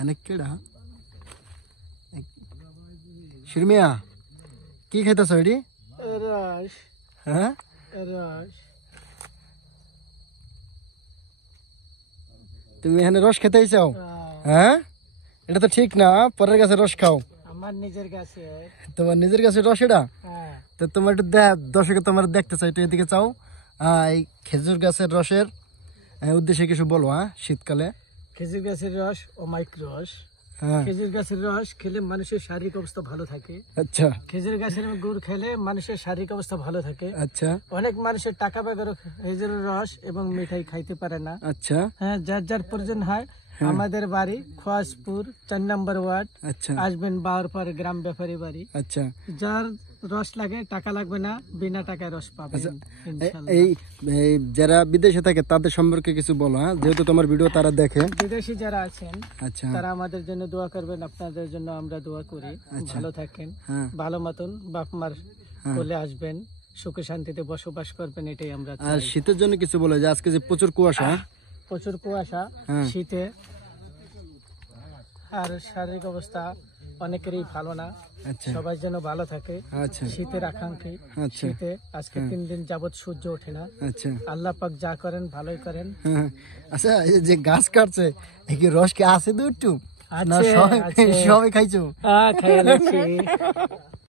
এনে কেডা শিরমিয়া কি খাইতাছ এডি? রস। হ্যাঁ রস। তুমি এখানে রস খেতেই চাও? হ্যাঁ এটা তো ঠিক না, পরের গাছে রস খাও। আমার নিজের গাছে। তোমার নিজের গাছে রস এটা? হ্যাঁ। তো তোমার একটু দর্শকে তোমার দেখতে চাই, একটু এদিকে চাও। এই খেজুর গাছের রসের উদ্দেশ্যে কিছু বলো। হ্যাঁ শীতকালে খেজুর গাছের রস অমাইক রস। হ্যাঁ খেজুর গাছের রস খেলে মানুষের শারীরিক অবস্থা ভালো থাকে। আচ্ছা খেজুর গাছের গুড় খেলে মানুষের শারীরিক অবস্থা ভালো থাকে। আচ্ছা অনেক মানুষের টাকা বেগরও খেজুরের রস এবং মিঠাই খাইতে পারে না। আচ্ছা হ্যাঁ, যার যার প্রয়োজন হয় আমাদের বাড়ি খোয়াজপুর 4 নম্বর ওয়ার্ড। আচ্ছা আসবেন বাউরপার গ্রাম ব্যাপারী বাড়ি। আচ্ছা যার রস লাগে টাকা লাগবে না, বিনা টাকায় রস পাবেন ইনশাআল্লাহ। এই এই যারা বিদেশে থাকে তাদের সম্পর্কে কিছু বলো। হ্যাঁ যেহেতু তোমার ভিডিও তারা দেখে। বিদেশি যারা আছেন আচ্ছা তারা আমাদের জন্য দোয়া করবেন, আপনাদের জন্য আমরা দোয়া করি। ভালো থাকেন, হ্যাঁ ভালো মতন বাপ মার কোলে আসবেন, সুখে শান্তিতে বসবাস করবেন, এটাই আমরা আর চাই। শীতের জন্য কিছু বলো, যে আজকে যে প্রচুর কুয়াশা। প্রচুর কুয়াশা হ্যাঁ। শীতে, আর শারীরিক অবস্থা অনেকেরই ভালো না। আচ্ছা সবাই যেন ভালো থাকে। আচ্ছা শীতের আকাঙ্ক্ষী। আচ্ছা শীতে আজকে 3 দিন যাবত সূর্য ওঠে না। আচ্ছা আল্লাহ পাক যা করেন ভালোই করেন। হ্যাঁ। আচ্ছা এই যে গাছ কাটছে, এই কি রস কি আছে দু একটু না আছে, সবাই আছে। সবাই খাইছো? খাইয়া লাগছে।